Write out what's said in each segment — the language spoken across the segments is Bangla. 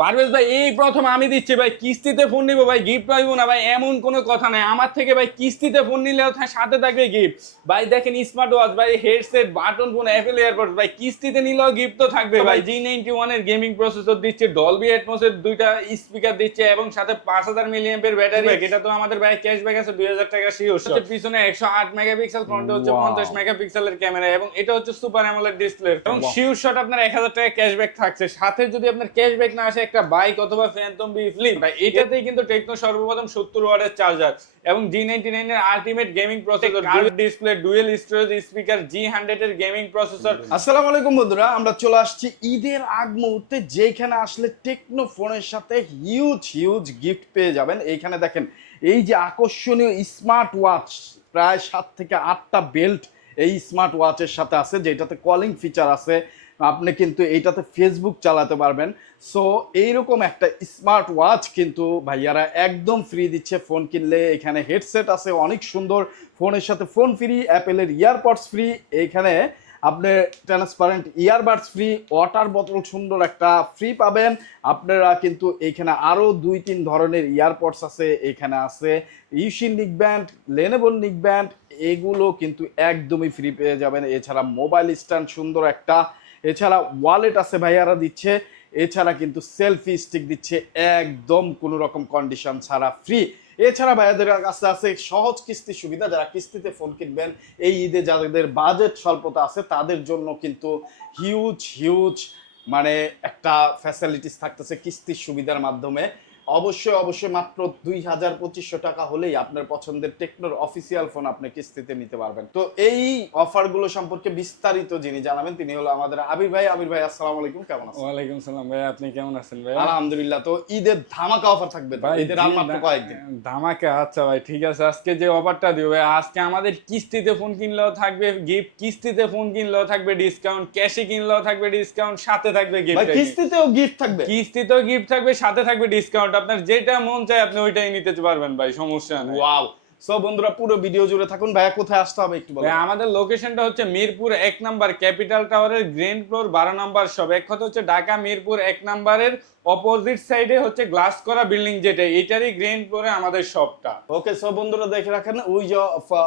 পারভেজ ভাই এই প্রথম আমি দিচ্ছি ভাই কিস্তিতে ফোন নিবো ভাই গিফট পাইবো না ভাই এমন কোনো কথা নাই। আমার থেকে ভাই কিস্তিতে ফোন নিলে সাথে থাকবে গিফট ভাই দেখেন স্মার্ট ওয়াচ ভাই headset button phone Apple airport ভাই কিস্তিতে নিলেও গিফট তো থাকবে ভাই জি নাইনটি ওয়ানের গেমিং প্রসেসর দিচ্ছে ডলবি অ্যাটমসের দুইটা স্পিকার দিচ্ছে এবং সাথে পাঁচ হাজার মিলিয়ামের ব্যাটারি এটা তো আমাদের ভাই ক্যাশব্যাক আছে দুই হাজার টাকা শিওর পিছনে একশো আট মেগাপিক্সেল ফ্রন্টে হচ্ছে. পঞ্চাশ মেগাপিক্সেলের ক্যামেরা এবং এটা হচ্ছে সুপার অ্যামোলেড ডিসপ্লে এবং. শিওর শট আপনার এক হাজার টাকা ক্যাশব্যাক থাকছে। সাথে যদি আপনার ক্যাশব্যাক না আসে একটা বাইক অথবা ফ্যান্টম বি ফ্লিপ ভাই এটাতেই কিন্তু টেকনো সর্বপ্রথম সত্তর ওয়াটের চার্জার এবং জি নাইনটি নাইন এর ultimate gaming processor display dual storage speaker G hundred এর গেমিং প্রসেসর আসসালামু আলাইকুম বন্ধুরা আমরা চলে আসছি ঈদের আগ মুহূর্তে যেখানে আসলে টেকনো ফোনের সাথে হিউজ হিউজ গিফট পেয়ে যাবেন। এইখানে দেখেন এই যে আকর্ষণীয় স্মার্ট ওয়াচ প্রায় সাত থেকে আটটা বেল্ট এই স্মার্ট ওয়াচের সাথে আছে যেটাতে কলিং ফিচার আছে আপনি কিন্তু এইটাতে ফেসবুক চালাতে পারবেন। সো এইরকম একটা স্মার্ট ওয়াচ কিন্তু ভাইয়ারা একদম ফ্রি দিচ্ছে ফোন কিনলে। এখানে হেডসেট আছে, অনেক সুন্দর। ফোনের সাথে ফোন ফ্রি অ্যাপেলের ইয়ারপডস ফ্রি এইখানে আপনি ট্রান্সপারেন্ট ইয়ারবাডস ফ্রি ওয়াটার বোতল সুন্দর একটা ফ্রি পাবেন। আপনারা কিন্তু এখানে আরও দুই, তিন ধরনের ইয়ারপডস আছে এখানে আছে ইউসিন নিক ব্যান্ড লেনেবল নিক ব্যান্ড এগুলো কিন্তু একদমই ফ্রি পেয়ে যাবেন। এছাড়া মোবাইল স্ট্যান্ড সুন্দর একটা এছাড়া ওয়ালেট আছে ভাইয়ারা দিচ্ছে, এছাড়া কিন্তু সেলফি স্টিক দিচ্ছে, একদম কোনো রকম কন্ডিশন ছাড়া ফ্রি এছাড়া ভাইয়াদের কাছে আছে সহজ কিস্তি সুবিধা, যারা কিস্তিতে ফোন কিনবেন, এই ঈদে যাদের বাজেট স্বল্পতা আছে, তাদের জন্য কিন্তু হিউজ হিউজ মানে একটা ফ্যাসিলিটিস থাকতেছে কিস্তির সুবিধার মাধ্যমে। অবশ্যই অবশ্যই মাত্র দুই হাজার পঁচিশশো টাকা হলেই আপনার পছন্দের টেকনোর অফিসিয়াল ফোন আপনি কিস্তিতে নিতে পারবেন। তো এই অফারগুলো সম্পর্কে বিস্তারিত যিনি জানাবেন তিনি হলো আমাদের আবির ভাই। আবির ভাই আসসালামু আলাইকুম কেমন আছেন? ওয়ালাইকুম সালাম ভাই আপনি কেমন আছেন ভাই আলহামদুলিল্লাহ তো ঈদের ধামাকা অফার থাকবে ঈদের আর মাত্র কয়েকদিন। ধামাকা আচ্ছা ভাই ঠিক আছে আজকে যে অফারটা দিব ভাই আজকে আমাদের কিস্তিতে ফোন কিনলেও থাকবে গিফট কিস্তিতে ফোন কিনলেও থাকবে ডিসকাউন্ট ক্যাশে কিনলেও থাকবে ডিসকাউন্ট সাথে থাকবে গিফট কিস্তিতেও গিফট থাকবে। কিস্তিতেও গিফট থাকবে সাথে থাকবে ডিসকাউন্ট আপনার যেটা মন চায় আপনি ওইটাই নিতে পারবেন ভাই সমস্যা নেই। ওয়াও সো বন্ধুরা পুরো ভিডিও জুড়ে থাকুন। ভাইয়া কোথায় আসতে হবে একটু ভাই, বলুন আমাদের লোকেশনটা হচ্ছে মিরপুর এক নাম্বার ক্যাপিটাল টাওয়ারের গ্রাউন্ড ফ্লোর বারো নাম্বার সব এক কথা হচ্ছে ঢাকা মিরপুর এক নাম্বারের অপোজিট সাইডে হচ্ছে গ্লাস করা বিল্ডিং যেটা এটারই গ্রাউন্ড ফ্লোরে আমাদের শপটা ওকে সব বন্ধুরা দেখে রাখেন ওই যে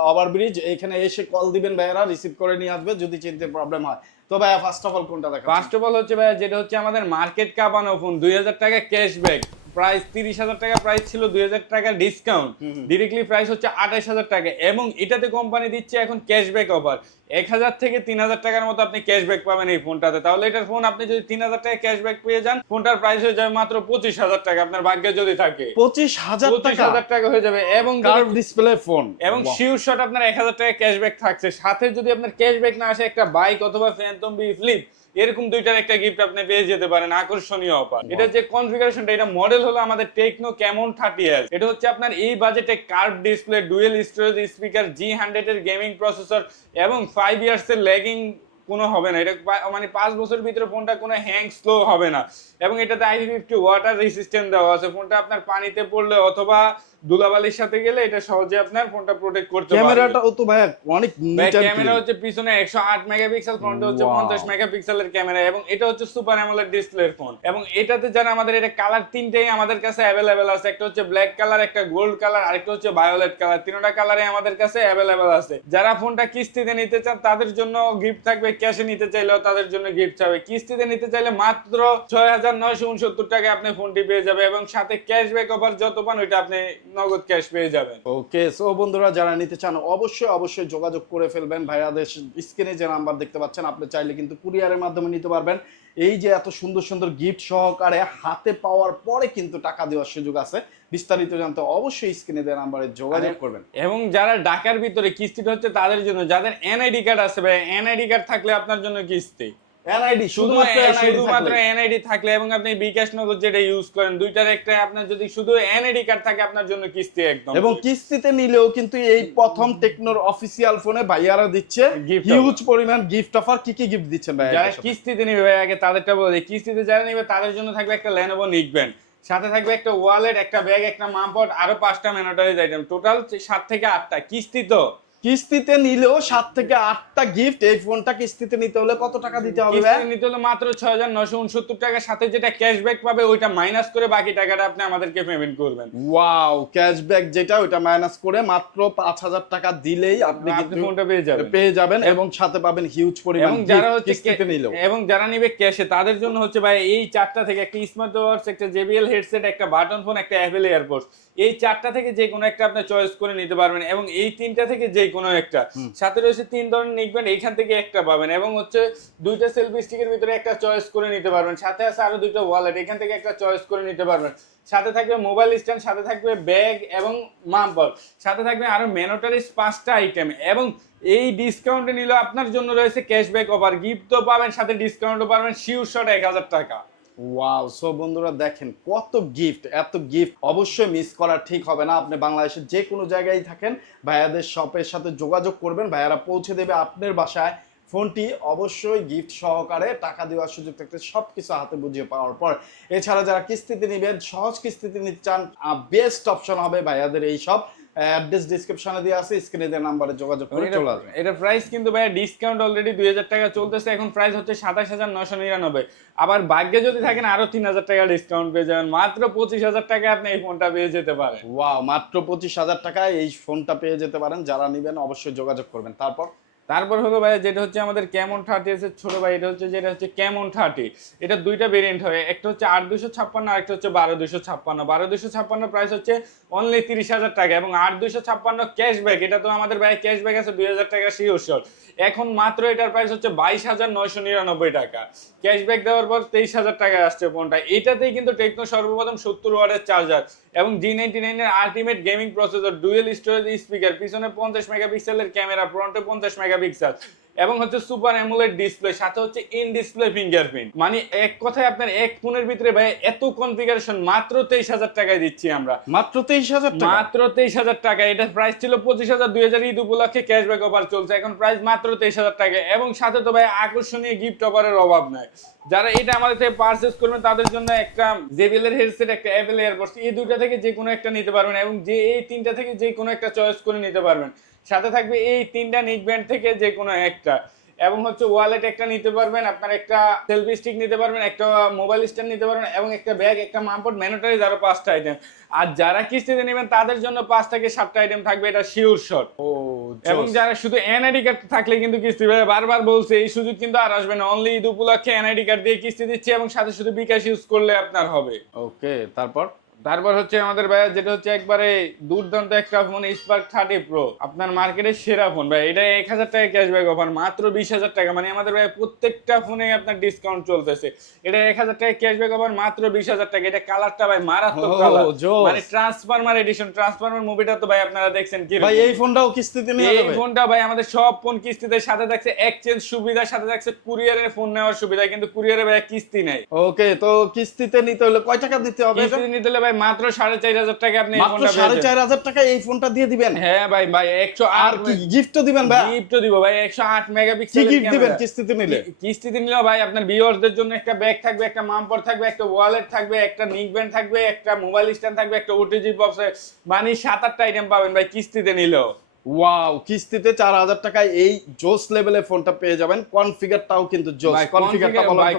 ওভারব্রিজ এখানে এসে কল দিবেন ভাইয়ারা রিসিভ করে নিয়ে আসবে যদি চিনতে প্রবলেম হয়। তো ভাইয়া ফার্স্ট অফ অল কোনটা দেখা ফার্স্ট অফ অল হচ্ছে ভাই যেটা হচ্ছে আমাদের মার্কেট কাপানো ফোন দুই হাজার টাকা ক্যাশব্যাক প্রাইস তিরিশ হাজার টাকা প্রাইস ছিল দুই হাজার টাকা ডিসকাউন্ট ডিরেক্টলি প্রাইস হচ্ছে আঠাশ হাজার টাকা। এবং এটাতে কোম্পানি দিচ্ছে এখন ক্যাশব্যাক অফার এক হাজার থেকে তিন হাজার টাকার মতো আপনি ক্যাশব্যাক পাবেন এই ফোনটাতে তাহলে এটার ফোন আপনি যদি তিন হাজার টাকা ক্যাশব্যাক পেয়ে যান ফোনটার প্রাইস হয়ে যাবে মাত্র পঁচিশ হাজার টাকা। আপনার ভাগ্যে যদি থাকে। পঁচিশ হাজার পঁচিশ হাজার টাকা হয়ে যাবে। এবং কার্ভ ডিসপ্লে ফোন এবং শিওর শট আপনার এক হাজার টাকা ক্যাশব্যাক থাকছে। সাথে যদি আপনার ক্যাশব্যাক না আসে একটা বাইক অথবা ফ্যান্টম বি ফ্লিপ এরকম দুইটার একটা গিফট আপনি পেয়ে যেতে পারেন আকর্ষণীয় অফার এটা যে কনফিগারেশনটা এটা মডেল হলো আমাদের টেকনো ক্যামন থার্টি এস এটা হচ্ছে আপনার এই বাজেটে curve display dual storage speaker G hundred এর গেমিং প্রসেসর এবং ফাইভ ইয়ার্স এর ল্যাগিং কোনো হবে না। এটা মানে পাঁচ বছরের ভিতরে ফোনটা কোনো হ্যাং স্লো হবে না। এবং এটাতে আই ফিফটি ওয়াটার রেসিস্ট্যান্ট দেওয়া আছে। ফোনটা আপনার পানিতে পড়লে অথবা ধুলাবালির সাথে গেলে এটা সহজে আপনার ফোনটা প্রোটেক্ট করতে পারবে। ক্যামেরাটাও তো ভাইয়া অনেক ভাই ক্যামেরা হচ্ছে পিছনে একশো আট মেগাপিক্সেল ফ্রন্টে হচ্ছে Wow. পঞ্চাশ মেগাপিক্সেলের ক্যামেরা এবং এটা হচ্ছে সুপার অ্যামোলেড ডিসপ্লের ফোন এবং এটাতে যারা আমাদের এটা কালার তিনটেই আমাদের কাছে অ্যাভেলেবেল আছে। একটা হচ্ছে ব্ল্যাক কালার একটা গোল্ড কালার আরেকটা হচ্ছে ভায়োলেট কালার তিনটা কালারে আমাদের কাছে অ্যাভেলেবেল আছে। যারা ফোনটা কিস্তিতে নিতে চান তাদের জন্য গিফট থাকবে ক্যাশে নিতে চাইলেও তাদের জন্য গিফট থাকবে। কিস্তিতে নিতে চাইলে মাত্র ছয় হাজার হাজার নয়শো উনসত্তর টাকা আপনি ফোনটি পেয়ে যাবে এবং সাথে ক্যাশব্যাক অফার যত পান ওইটা আপনি নগদ ক্যাশ পেয়ে যাবেন। ওকে সো বন্ধুরা যারা নিতে চান অবশ্যই অবশ্যই যোগাযোগ করে ফেলবেন। ভাইয়াদের স্ক্রিনে যে নাম্বার দেখতে পাচ্ছেন আপনি চাইলে কিন্তু কুরিয়ারের মাধ্যমে নিতে পারবেন। এই যে এত সুন্দর সুন্দর গিফট সহকারে হাতে পাওয়ার পরে কিন্তু টাকা দেওয়ার সুযোগ আছে। বিস্তারিত জানতে অবশ্যই স্ক্রিনে দেওয়া নাম্বারে যোগাযোগ করবেন। এবং যারা ঢাকার ভিতরে কিস্তিটা হচ্ছে তাদের জন্য যাদের এনআইডি কার্ড আছে ভাই এনআইডি কার্ড থাকলে আপনার জন্য কিস্তি। এনআইডি শুধু শুধুমাত্র শুধুমাত্র এনআইডি থাকলে এবং আপনি বিকাশ নগদ যেটা ইউজ করেন দুইটার একটা আপনার যদি শুধু এনআইডি কার্ড থাকে আপনার জন্য কিস্তি একদম। এবং কিস্তিতে নিলেও কিন্তু এই প্রথম টেকনোর অফিসিয়াল ফোনে ভাইয়ারা দিচ্ছে হিউজ পরিমাণ গিফট অফার কি কি গিফট দিচ্ছেন ভাইয়া যারা কিস্তিতে নিবে ভাই আগে তাদেরটা বলে কিস্তিতে যারা নিবে তাদের জন্য থাকবে একটা লেনোভো নিকবেন সাথে থাকবে একটা ওয়ালেট একটা ব্যাগ একটা মামপট আরও পাঁচটা ম্যানোটারিজ আইটেম টোটাল সাত থেকে আটটা। কিস্তি তো। কিস্তিতে নিলেও সাত থেকে আটটা গিফট এই ফোনটা কিস্তিতে নিতে হলে কত টাকা দিতে হবে নিতে হলে মাত্র ছয় হাজার নশো উনসত্তর টাকার সাথে যেটা ক্যাশব্যাক পাবে ওইটা মাইনাস করে বাকি টাকাটা আপনি আমাদেরকে পেমেন্ট করবেন। ওয়াও ক্যাশব্যাক যেটা ওইটা মাইনাস করে মাত্র পাঁচ হাজার টাকা দিলেই আপনি কিন্তু ফোনটা পেয়ে যাবেন। পেয়ে যাবেন এবং সাথে পাবেন হিউজ পরিমাণ এবং যারা হচ্ছে কিস্তিতে নিলেও। এবং যারা নিবে ক্যাশে তাদের জন্য হচ্ছে ভাই এই চারটা থেকে একটা স্মার্ট ওয়াচ একটা জেবিএল হেডসেট একটা বাটন ফোন একটা অ্যাপেল এয়ারপোর্ট এই চারটা থেকে যে কোনো একটা আপনি চয়েস করে নিতে পারবেন এবং এই তিনটা থেকে যে কোনো একটা। সাথে রয়েছে তিন ধরনের নিকবেন এইখান থেকে একটা পাবেন এবং হচ্ছে দুইটা সেলফি স্টিকের ভিতরে একটা চয়েস করে নিতে পারবেন। সাথে আছে আরও দুইটা ওয়ালেট এখান থেকে একটা চয়েস করে নিতে পারবেন। সাথে থাকবে মোবাইল স্ট্যান্ড সাথে থাকবে ব্যাগ এবং মাম্পল সাথে থাকবে আরও ম্যানোটারিজ পাঁচটা আইটেম এবং এই ডিসকাউন্টে নিলে আপনার জন্য রয়েছে ক্যাশব্যাক অফার গিফট তো পাবেন সাথে ডিসকাউন্টও পাবেন শিওর শট এক হাজার টাকা। ওয়াও সো বন্ধুরা দেখেন, কত গিফট এত গিফট অবশ্যই মিস করা ঠিক হবে না। আপনি বাংলাদেশের যে কোনো জায়গায় থাকেন, ভাইয়াদের শপের সাথে যোগাযোগ করবেন, ভাইয়ারা পৌঁছে দেবে আপনার বাসায়। ফোনটি অবশ্যই গিফট সহকারে টাকা দেওয়ার সুযোগ থাকতে সব কিছু হাতে বুঝিয়ে পাওয়ার পর। এছাড়া যারা কিস্তিতে নেবেন, সহজ কিস্তিতে নিতে চান বেস্ট অপশন হবে ভাইয়াদের এই সব অ্যাড্রেস ডেসক্রিপশনে দেওয়া আছে স্ক্রিনে দেওয়া নাম্বারে যোগাযোগ করে চলে আসবেন এটা প্রাইস কিন্তু ভাই ডিসকাউন্ট অলরেডি দুই হাজার টাকা চলতেছে এখন প্রাইস হচ্ছে সাতাশ হাজার নশো নিরানব্বই। আবার ভাগ্যে যদি থাকেন আরও তিন হাজার টাকা ডিসকাউন্ট পেয়ে যাবেন মাত্র পঁচিশ হাজার টাকা আপনি এই ফোনটা পেয়ে যেতে পারেন। ওয়াও মাত্র পঁচিশ হাজার টাকায় এই ফোনটা পেয়ে যেতে পারেন। যারা নেবেন অবশ্যই যোগাযোগ করবেন। তারপর তারপর হলো ভাই যেটা হচ্ছে আমাদের ক্যামন থার্টি এস ছোট ভাই, এটা হচ্ছে, যেটা হচ্ছে ক্যামন থার্টি এটা দুইটা ভেরিয়েন্ট হয়, একটা হচ্ছে আট দুশো ছাপ্পান্ন আর একটা হচ্ছে বারো দুশো ছাপ্পান্ন। বারো দুশো ছাপ্পান্ন প্রাইস হচ্ছে অনলি তিরিশ হাজার টাকা এবং আট দুশো ছাপ্পান্ন ক্যাশব্যাক এটা তো আমাদের ভাই ক্যাশব্যাক আছে দুই হাজার টাকা শিওর শট এখন মাত্র এটার প্রাইস হচ্ছে বাইশ হাজার নয়শো নিরানব্বই টাকা। ক্যাশব্যাক দেওয়ার পর তেইশ হাজার টাকায় আসছে ফোনটা এটাতেই কিন্তু টেকনো সর্বপ্রথম সত্তর ওয়ার্ডের চার্জার এবং জি নাইনটি নাইনের ultimate gaming processor dual storage speaker পিছনে পঞ্চাশ মেগাপিক্সেলের ক্যামেরা ফ্রন্টে পঞ্চাশ মেগাপিক্সেল এবং হচ্ছে সুপার অ্যামুলেট ডিসপ্লে সাথে হচ্ছে ইন ডিসপ্লে ফিঙ্গারপ্রিন্ট মানে এক কথায় আপনার এক ফোনের ভিতরে ভাই এত কনফিগারেশন মাত্র তেইশ হাজার টাকায় দিচ্ছি আমরা। মাত্র তেইশ হাজার টাকা? মাত্র তেইশ হাজার টাকা। এটা প্রাইস ছিল পঁচিশ হাজার দুই হাজার ঈদ উপলক্ষে ক্যাশব্যাক অফার চলছে। এখন প্রাইস মাত্র তেইশ হাজার টাকা। এবং সাথে তো ভাই আকর্ষণীয় গিফট অফারের অভাব নাই। যারা এটা আমাদের থেকে পারচেস করবেন তাদের জন্য একটা জেবিএল এর হেডসেট একটা অ্যাপেল এয়ারপোর্টস এই দুইটা থেকে যে কোনো একটা নিতে পারবেন। এবং যে এই তিনটা থেকে যে কোনো একটা চয়েস করে নিতে পারবেন। সাথে থাকবে এই তিনটা নিক ব্যান্ড থেকে যে কোনো একটা। এবং হচ্ছে ওয়ালেট একটা নিতে পারবেন আপনার একটা সেলফি স্টিক নিতে পারবেন একটা মোবাইল স্ট্যান্ড নিতে পারবেন এবং একটা ব্যাগ একটা মাম্পট ম্যানোটারিজ আরও পাঁচটা আইটেম আর যারা কিস্তিতে নেবেন তাদের জন্য পাঁচ থেকে সাতটা আইটেম থাকবে এটা শিওর শট ও এবং যারা শুধু এনআইডি কার্ড থাকলে কিন্তু কিস্তি বারবার বলছে এই সুযোগ কিন্তু আর আসবে না। অনলি ঈদ উপলক্ষে এনআইডি কার্ড দিয়ে কিস্তি দিচ্ছি এবং সাথে শুধু বিকাশ ইউজ করলে আপনার হবে। ওকে তারপর? তারপর হচ্ছে আমাদের ভাইয়া যেটা হচ্ছে একবারে দুর্দান্ত একটা ফোন স্পার্ক থার্টি প্রো আপনার মার্কেটের সেরা ফোন ভাই এটা এক হাজার টাকা ক্যাশব্যাক অফার মাত্র বিশ হাজার টাকা। মানে আমাদের ভাই প্রত্যেকটা ফোনে আপনার ডিসকাউন্ট চলতেছে। এটা এক হাজার টাকা ক্যাশব্যাক অফার মাত্র বিশ হাজার টাকা। এটা কালারটা ভাই মারাত্মক কালার। মানে ট্রান্সফরমার এডিশন ট্রান্সফরমার মুভিটা তো ভাই আপনারা দেখছেন কি ভাই এই ফোনটাও কিস্তিতে নিয়ে এই ফোনটা ভাই আমাদের সব ফোন কিস্তিতে সাথে থাকছে এক্সচেঞ্জ সুবিধা সাথে থাকছে কুরিয়ারের ফোন নেওয়ার সুবিধা কিন্তু কুরিয়ারে ভাই কিস্তি নেই। ওকে তো কিস্তিতে নিতে হলে কয় টাকা দিতে হবে এটা? কিস্তি নিতে হলে ভাই মাত্র সাড়ে চার হাজার টাকা আপনি মাত্র সাড়ে চার হাজার টাকা এই ফোনটা দিয়ে দিবেন? হ্যাঁ ভাই ভাই একশো আর কি গিফটও দিবেন ভাই? গিফট দিব ভাই একশো আট মেগাপিক্সেল গিফট দিবেন কিস্তিতে নিলে? কিস্তিতে নিলে ভাই আপনার ভিউয়ারদের জন্য একটা ব্যাগ থাকবে একটা মামপর থাকবে একটা ওয়ালেট থাকবে একটা নিক ব্যান্ড থাকবে একটা মোবাইল স্ট্যান্ড থাকবে একটা ওটিজি বক্স মানে সাত আটটা আইটেম পাবেন ভাই কিস্তিতে নিলেও। ওয়াও কিস্তিতে চার হাজার টাকায় এই জোস লেভেলের ফোনটা পেয়ে যাবেন। কনফিগারটাও কিন্তু জোস কনফিগারটা বলো ভাই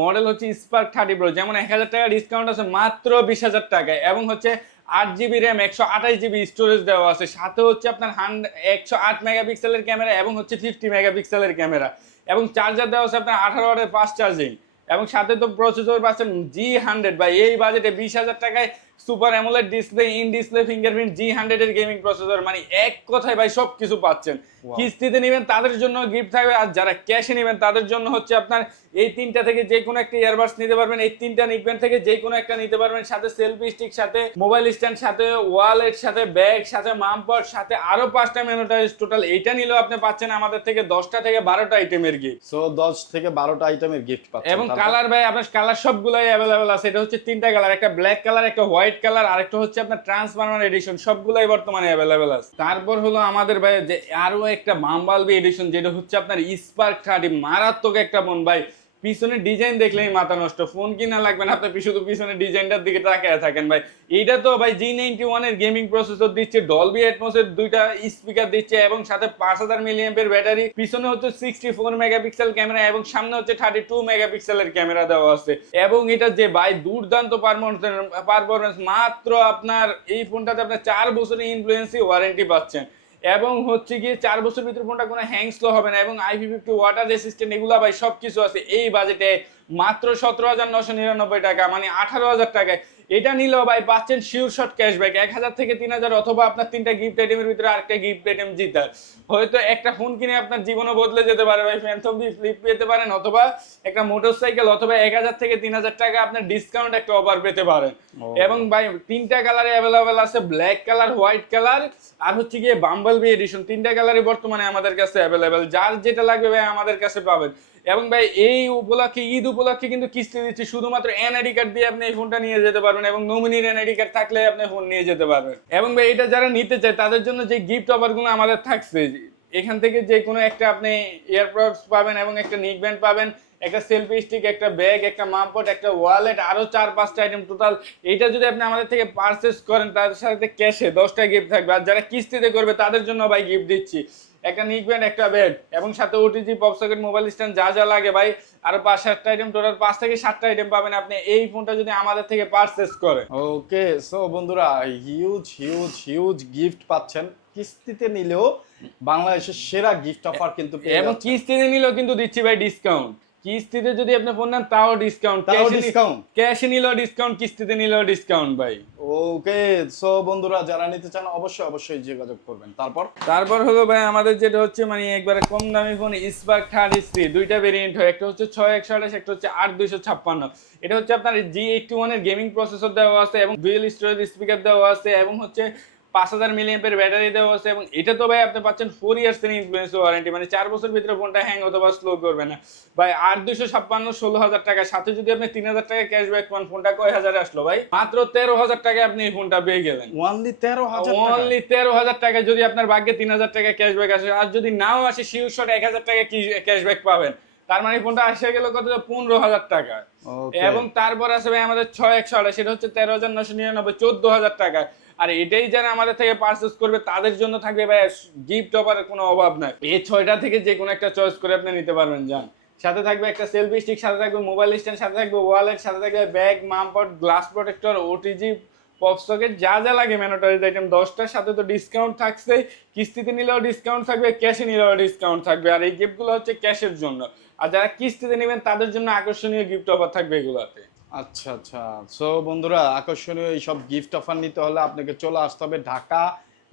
মডেল হচ্ছে স্পার্ক থার্টি প্রো যেমন এক হাজার টাকা ডিসকাউন্ট আছে মাত্র বিশ হাজার টাকায়। এবং হচ্ছে আট জিবি র্যাম একশো আঠাশ জিবি স্টোরেজ দেওয়া আছে। সাথে হচ্ছে আপনার হান্ড্রেড একশো আট মেগাপিক্সেলের ক্যামেরা এবং হচ্ছে ফিফটি মেগাপিক্সেলের ক্যামেরা এবং চার্জার দেওয়া আছে আপনার আঠারো ওয়াটের ফাস্ট চার্জিং এবং সাথে তো প্রসেসর পাচ্ছেন জি হান্ড্রেড বা এই বাজেটে বিশ হাজার টাকায় super AMOLED display in display fingerprint G hundred এর গেমিং প্রসেসর মানে এক কথায় ভাই সব কিছু পাচ্ছেন কিস্তিতে নেবেন তাদের জন্য গিফট থাকবে আর যারা ক্যাশে নেবেন তাদের জন্য হচ্ছে আপনার এই তিনটা থেকে যে কোনো একটা ইয়ারবাডস নিতে পারবেন এই তিনটা নিকবেন থেকে যে কোনো একটা নিতে পারবেন সাথে সেলফি স্টিক সাথে মোবাইল স্ট্যান্ড সাথে ওয়ালেট সাথে ব্যাগ সাথে মামপট সাথে আরও পাঁচটা মেনোটাইজ টোটাল এইটা নিলেও আপনি পাচ্ছেন আমাদের থেকে দশটা থেকে বারোটা আইটেমের গিফট সো দশ থেকে বারোটা আইটেমের গিফট পাচ্ছেন এবং কালার ভাই আপনার কালার সবগুলাই অ্যাভেলেবেল আছে। এটা হচ্ছে তিনটা কালার একটা ব্ল্যাক কালার একটা হোয়াইট কালার, আরেকটা হচ্ছে আপনার ট্রান্সফার্মার এডিশন সবগুলোই বর্তমানে অ্যাভেলেবেল আছে। তারপর হলো আমাদের ভাই যে আরও একটা বাম্বালবি এডিশন যেটা হচ্ছে আপনার স্পার্ক থার্টি মারাত্মক একটা মন ভাই পিছনে ডিজাইন দেখলেই মাথা নষ্ট। ফোন কিনা লাগবে না, আপনি শুধু পিছনে ডিজাইনটার দিকে তাকিয়ে থাকেন ভাই। এইটা তো ভাই জি নাইনটি ওয়ানের গেমিং প্রসেসর দিচ্ছে ডলবি অ্যাটমসের দুইটা স্পিকার দিচ্ছে এবং সাথে পাঁচ হাজার মিলিয়ামের ব্যাটারি। পিছনে হচ্ছে সিক্সটি ফোর মেগাপিক্সেল ক্যামেরা এবং সামনে হচ্ছে থার্টি টু মেগাপিক্সেলের ক্যামেরা দেওয়া আছে। এবং এটা যে ভাই দুর্দান্ত পারফরমেন্স মাত্র আপনার এই ফোনটাতে আপনার চার বছরের ইনফ্লুয়েন্সি ওয়ারেন্টি পাচ্ছেন। এবং হচ্ছে গিয়ে চার বছর ভিতরে ফোনটা কোনো হ্যাং স্লো হবে না, এবং আইপি ফিফটি ওয়াটার রেসিস্ট্যান্ট এগুলো ভাই সব কিছু আছে। এই বাজেটে মাত্র সতেরো হাজার নশো নিরানব্বই টাকা মানে আঠারো হাজার টাকায় এটা নিলেও ভাই পাচ্ছেন শিওর শট ক্যাশব্যাক এক হাজার থেকে তিন হাজার অথবা আপনার তিনটা গিফট আইটেমের ভিতরে আরেকটা গিফট আইটেম জিতার। হয়তো একটা ফোন কিনে আপনার জীবনও বদলে যেতে পারে ভাই ফ্যান্থম বি ফ্লিপ পেতে পারেন অথবা একটা মোটরসাইকেল অথবা এক হাজার থেকে তিন হাজার টাকা আপনার ডিসকাউন্ট একটা অফার পেতে পারেন। এবং ভাই তিনটা কালারে অ্যাভেলেবেল আছে ব্ল্যাক কালার হোয়াইট কালার আর হচ্ছে গিয়ে বাম্বল বি এডিশন তিনটা কালারই বর্তমানে আমাদের কাছে অ্যাভেলেবেল যার যেটা লাগবে ভাই আমাদের কাছে পাবেন। এবং ভাই, এই উপলক্ষে, ঈদ উপলক্ষে কিন্তু কিস্তি দিচ্ছি। শুধুমাত্র এনআইডি কার্ড দিয়ে আপনি এই ফোনটা নিয়ে যেতে পারবেন এবং নমিনির এনআইডি কার্ড থাকলে আপনি ফোন নিয়ে যেতে পারবেন। এবং ভাই, এটা যারা নিতে চায়, তাদের জন্য যে গিফট অফারগুলো আমাদের থাকছে, এখান থেকে যে কোনো একটা আপনি এয়ারপডস পাবেন এবং একটা নিক ব্যান্ড পাবেন, একটা সেলফি স্টিক একটা ব্যাগ একটা মামপট একটা ওয়ালেট আরও চার, পাঁচটা আইটেম টোটাল এটা যদি আপনি আমাদের থেকে পারচেস করেন, তার সাথে ক্যাশে দশটা গিফট থাকবে। আর যারা কিস্তিতে করবে, তাদের জন্য ভাই গিফট দিচ্ছি। একটা নিক ব্যান্ড একটা ব্যাগ এবং সাথে OTG pop socket mobile stand যা যা লাগে ভাই আরও পাঁচ সাতটা আইটেম টোটাল পাঁচ থেকে সাতটা আইটেম পাবেন আপনি। এই ফোনটা যদি আমাদের থেকে পারচেস করেন ওকে সো বন্ধুরা হিউজ হিউজ হিউজ গিফট পাচ্ছেন। কিস্তিতে নিলেও বাংলাদেশের সেরা গিফট অফার কিন্তু এবং কিস্তিতে নিলেও কিন্তু দিচ্ছি ভাই ডিসকাউন্ট কিস্তিতে যদি আপনি ফোন নেন তাও ডিসকাউন্ট তাও discount? ক্যাশে নিলেও ডিসকাউন্ট কিস্তিতে নিলেও ডিসকাউন্ট ভাই। ওকে সো বন্ধুরা যারা নিতে চান অবশ্যই অবশ্যই যোগাযোগ করবেন। তারপর? তারপর হলো ভাই, আমাদের যেটা হচ্ছে মানে একবারে কম দামি ফোন স্পার্ক থার্টি থ্রি দুইটা ভেরিয়েন্ট হয়। একটা হচ্ছে ছয় একশো আঠাশ, একটা হচ্ছে আট দুইশো ছাপ্পান্ন। এটা হচ্ছে আপনার জি এইটটি ওয়ানের গেমিং প্রসেসর দেওয়া আছে এবং ডুয়েল স্টোরেজ স্পিকার দেওয়া আছে এবং হচ্ছে পাঁচ হাজার মিলিয়ামের ব্যাটারি দেওয়া আছে এবং এটা তো ভাই আপনি পাচ্ছেন ফোর ইয়ার্স এর ইনফ্লুয়েন্স ওয়ারেন্টি মানে চার বছর ভিতরে ফোনটা হ্যাং অথবা স্লো করবে না। ভাই দুইশো ছাপ্পান্ন ষোলো হাজার টাকা সাথে যদি আপনি তিন হাজার টাকা ক্যাশব্যাক পান ফোনটা কয় হাজারে আসলো ভাই? মাত্র তেরো হাজার টাকায় আপনি এই ফোনটা পেয়ে গেলেন। ওয়ানলি তেরো হাজার অনলি তেরো হাজার টাকা যদি আপনার ভাগ্যে তিন হাজার টাকা ক্যাশব্যাক আসে আর যদি নাও আসে শিওর শট এক হাজার টাকা ক্যাশব্যাক পাবেন? তার মানে ফোনটা আসে গেল কত? পনেরো হাজার টাকা এবং তারপর আসবে ভাই আমাদের ছয় একশো আঠাশ সেটা হচ্ছে তেরো হাজার নশো নিরানব্বই চোদ্দ হাজার টাকা আর এটাই যারা আমাদের থেকে পারচেস করবে, তাদের জন্য থাকবে ভাই গিফট অফারের কোনো অভাব নাই এই ছয়টা থেকে যে কোনো একটা চয়েস করে আপনি নিতে পারবেন যান সাথে থাকবে একটা সেলফি স্টিক সাথে থাকবে মোবাইল স্ট্যান্ড সাথে থাকবে ওয়ালেট সাথে থাকবে bag মামপট glass protector OTG pop socket যা যা লাগে ম্যানোটারিজ আইটেম দশটার সাথে তো ডিসকাউন্ট থাকছে, কিস্তিতে নিলেও ডিসকাউন্ট থাকবে ক্যাশে নিলেও ডিসকাউন্ট থাকবে, আর এই গিফটগুলো হচ্ছে ক্যাশের জন্য। আর যারা কিস্তিতে নেবেন, তাদের জন্য আকর্ষণীয় গিফট অফার থাকবে এগুলোতে। আচ্ছা আচ্ছা। সো বন্ধুরা, আকর্ষণীয় এইসব গিফট অফার নিতে হলে আপনাকে চলে আসতে হবে ঢাকা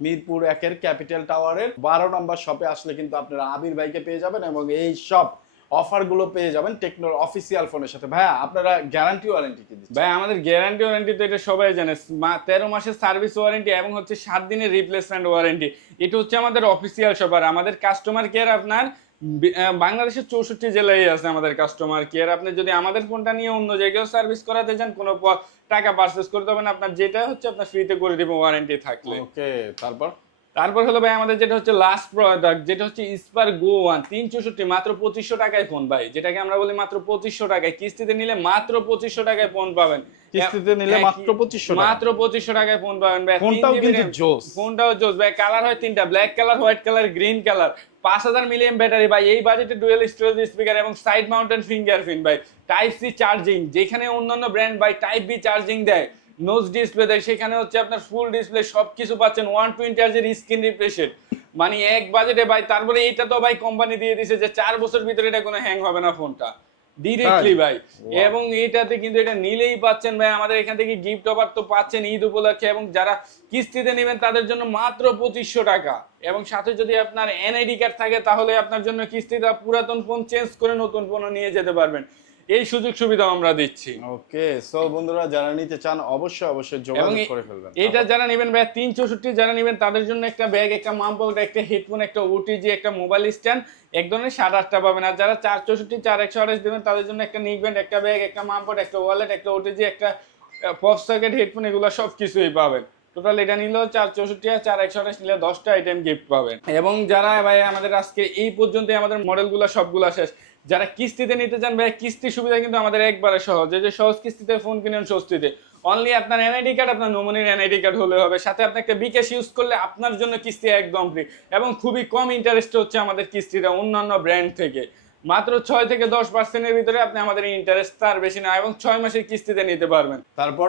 মিরপুর একের ক্যাপিটাল টাওয়ারের বারো নম্বর শপে আসলে কিন্তু আপনারা আবির ভাইকে পেয়ে যাবেন এবং এই সব অফারগুলো পেয়ে যাবেন টেকনোর অফিসিয়াল ফোনের সাথে। ভাইয়া, আপনারা গ্যারান্টি ওয়ারেন্টি কি দিচ্ছেন? ভাই আমাদের গ্যারান্টি ওয়ারেন্টি তো এটা সবাই জানে। তেরো মাসের সার্ভিস ওয়ারেন্টি এবং হচ্ছে সাত দিনের রিপ্লেসমেন্ট ওয়ারেন্টি এটা হচ্ছে আমাদের অফিসিয়াল সবার আমাদের কাস্টমার কেয়ার আপনার বাংলাদেশের চৌষট্টি জেলায় আছে আমাদের কাস্টমার কেয়ার আপনি যদি আমাদের ফোনটা নিয়ে অন্য জায়গায় সার্ভিস করাতে চান কোনো টাকা পারচেস করতে হবে না আপনার যেটা হচ্ছে আপনার ফ্রিতে করে দেবো ওয়ারেন্টি থাকলে। ওকে তারপর? তারপর হলো ভাই আমাদের যেটা হচ্ছে লাস্ট প্রোডাক্ট যেটা হচ্ছে স্পার গো ওয়ান তিন চৌষট্টি মাত্র পঁচিশশো টাকায় ফোন ভাই। যেটাকে আমরা বলি মাত্র পঁচিশশো টাকায়। কিস্তিতে নিলে মাত্র পঁচিশশো টাকায় ফোন পাবেন। কিস্তিতে নিলে হ্যাঁ, মাত্র 2500 টাকা। মাত্র পঁচিশশো টাকায় ফোন পাবেন ভাই। ফোনটাও কিন্তু জোস। ফোনটাও জোস ভাই। কালার হয় তিনটা black colour white colour green colour পাঁচ হাজার মিলিয়ন ব্যাটারি ভাই, এই বাজেটে ডুয়েল স্টোরেজ স্পিকার এবং সাইড মাউন্টেন ফিঙ্গারপ্রিন্ট ভাই। টাইপ সি চার্জিং যেখানে অন্যান্য ব্র্যান্ড ভাই টাইপ বি চার্জিং দেয় নোজ ডিসপ্লে দেয়, সেখানে হচ্ছে আপনার ফুল ডিসপ্লে সব কিছু পাচ্ছেন ওয়ান টোয়েন্টি আর্জের স্ক্রিন রিফ্রেশের মানে এক বাজেটে ভাই, তারপরে এইটা তো ভাই কোম্পানি দিয়ে দিছে যে চার বছর ভিতরে এটা কোনো হ্যাং হবে না ফোনটা ডিরেক্টলি ভাই। এবং এটাতে কিন্তু এটা নিলেই পাচ্ছেন ভাই। আমাদের এখান থেকে গিফট অফার তো পাচ্ছেন ঈদ উপলক্ষে এবং যারা কিস্তিতে নেবেন তাদের জন্য মাত্র পঁচিশশো টাকা। এবং সাথে যদি আপনার এনআইডি কার্ড থাকে তাহলে আপনার জন্য কিস্তিটা পুরাতন ফোন চেঞ্জ করে নতুন ফোনও নিয়ে যেতে পারবেন। এই সুযোগ সুবিধা আমরা দিচ্ছি। ওকে সো বন্ধুরা যারা নিতে চান অবশ্যই অবশ্যই যোগাযোগ করে ফেলবেন। এইটা যারা নেবেন ভাই তিন চৌষট্টি যারা নেবেন তাদের জন্য একটা ব্যাগ একটা মামপট একটা হেডফোন একটা ওটিজি একটা মোবাইল স্ট্যান্ড এক ধরনের সাত আটটা পাবেন। আর যারা চার চৌষট্টি চার একশো আঠাশ দেবেন তাদের জন্য একটা নিকব্যান্ড একটা ব্যাগ একটা মামপট একটা ওয়ালেট একটা ওটিজি একটা পপ সকেট হেডফোন এগুলো সব কিছুই পাবেন। টোটাল এটা নিলেও চার চৌষট্টি আর চার একশো আঠাশ নিলে দশটা আইটেম গিফট পাবেন। এবং যারা ভাই আমাদের আজকে এই পর্যন্ত আমাদের মডেলগুলো সবগুলো শেষ। যারা কিস্তিতে নিতে চান ভাই কিস্তি সুবিধা কিন্তু আমাদের একবারে সহজ। যে সহজ কিস্তিতে ফোন কিনেন স্বস্তিতে। অনলি আপনার এনআইডি কার্ড আপনার নমুনির এনআইডি কার্ড হলে হবে। সাথে আপনি একটা বিকাশ ইউজ করলে আপনার জন্য কিস্তি একদম ফ্রি এবং খুবই কম ইন্টারেস্ট হচ্ছে আমাদের কিস্তিটা অন্যান্য ব্র্যান্ড থেকে। মাত্র ছয় থেকে দশ পার্সেন্টের ভিতরে আপনি আমাদের ইন্টারেস্ট তার বেশি না, এবং ছয় মাসের কিস্তিতে নিতে পারবেন। তারপর?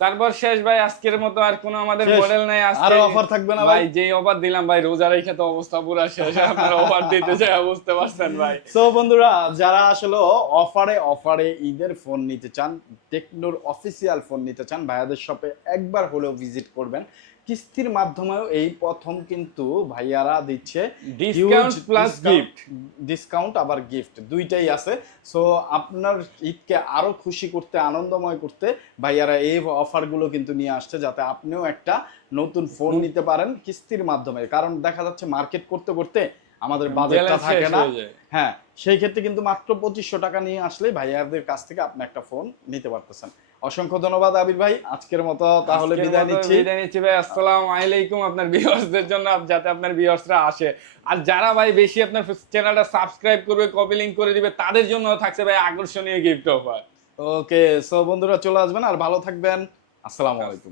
তারপর শেষ ভাই আজকের মতো আর কোনো আমাদের মডেল নাই আজকে আর অফার থাকবে না ভাই? যেই অফার দিলাম ভাই রোজা রেখে তো অবস্থা পুরো শেষ। আপনারা অফার দিতে চাই বুঝতে পারছেন ভাই। সো বন্ধুরা যারা আসলে অফারে অফারে ঈদের ফোন নিতে চান টেকনোর অফিসিয়াল ফোন নিতে চান ভাইয়াদের শপে একবার হলেও ভিজিট করবেন। কিস্তির মাধ্যমেও এই প্রথম কিন্তু ভাইয়ারা দিচ্ছে Discount plus gift। ডিসকাউন্ট আবার গিফট দুইটাই আছে। সো আপনার ঈদকে আরও খুশি করতে আনন্দময় করতে ভাইয়ারা এই অফারগুলো কিন্তু নিয়ে আসছে যাতে আপনিও একটা নতুন ফোন নিতে পারেন কিস্তির মাধ্যমে। কারণ দেখা যাচ্ছে মার্কেট করতে করতে আমাদের বাজেটটা থাকে না। হ্যাঁ সেই ক্ষেত্রে কিন্তু মাত্র পঁচিশশো টাকা নিয়ে আসলেই ভাইয়াদের কাছ থেকে আপনি একটা ফোন নিতে পারতেছেন। অসংখ্য ধন্যবাদ আবির ভাই। আজকের মতো তাহলে বিদায় নিচ্ছি। বিদায় নিচ্ছি ভাই। আসসালামু আলাইকুম আপনার ভিউয়ার্সদের জন্য যাতে আপনার ভিউয়ার্সরা আসে। আর যারা ভাই বেশি আপনার চ্যানেলটা সাবস্ক্রাইব করবে কপি লিংক করে দিবে তাদের জন্য থাকছে ভাই আকর্ষণীয় গিফট অফার ওকে সো বন্ধুরা চলে আসবেন আর ভালো থাকবেন। আসসালামু আলাইকুম।